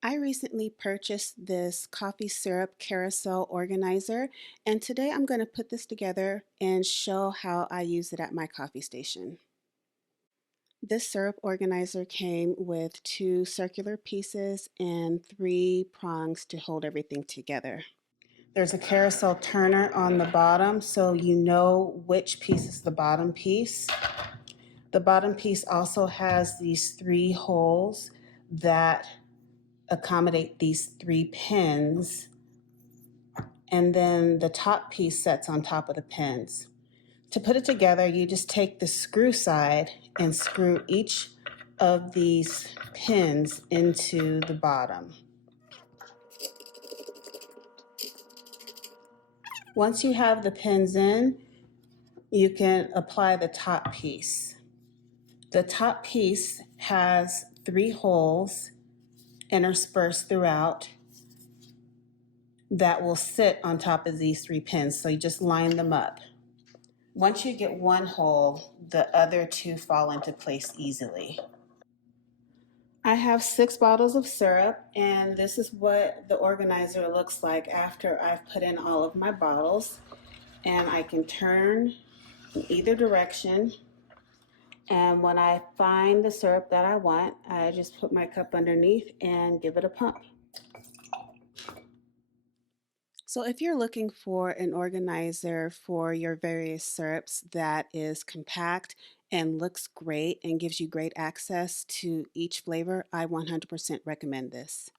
I recently purchased this coffee syrup carousel organizer, and today I'm going to put this together and show how I use it at my coffee station. This syrup organizer came with two circular pieces and three prongs to hold everything together. There's a carousel turner on the bottom so you know which piece is the bottom piece. The bottom piece also has these three holes that accommodate these three pins, and then the top piece sets on top of the pins. To put it together, you just take the screw side and screw each of these pins into the bottom. Once you have the pins in, you can apply the top piece. The top piece has three holes interspersed throughout that will sit on top of these three pins, so you just line them up. Once you get one hole, the other two fall into place easily. I have 6 bottles of syrup, and this is what the organizer looks like after I've put in all of my bottles. And I can turn in either direction. And when I find the syrup that I want, I just put my cup underneath and give it a pump. So if you're looking for an organizer for your various syrups that is compact and looks great and gives you great access to each flavor, I 100% recommend this.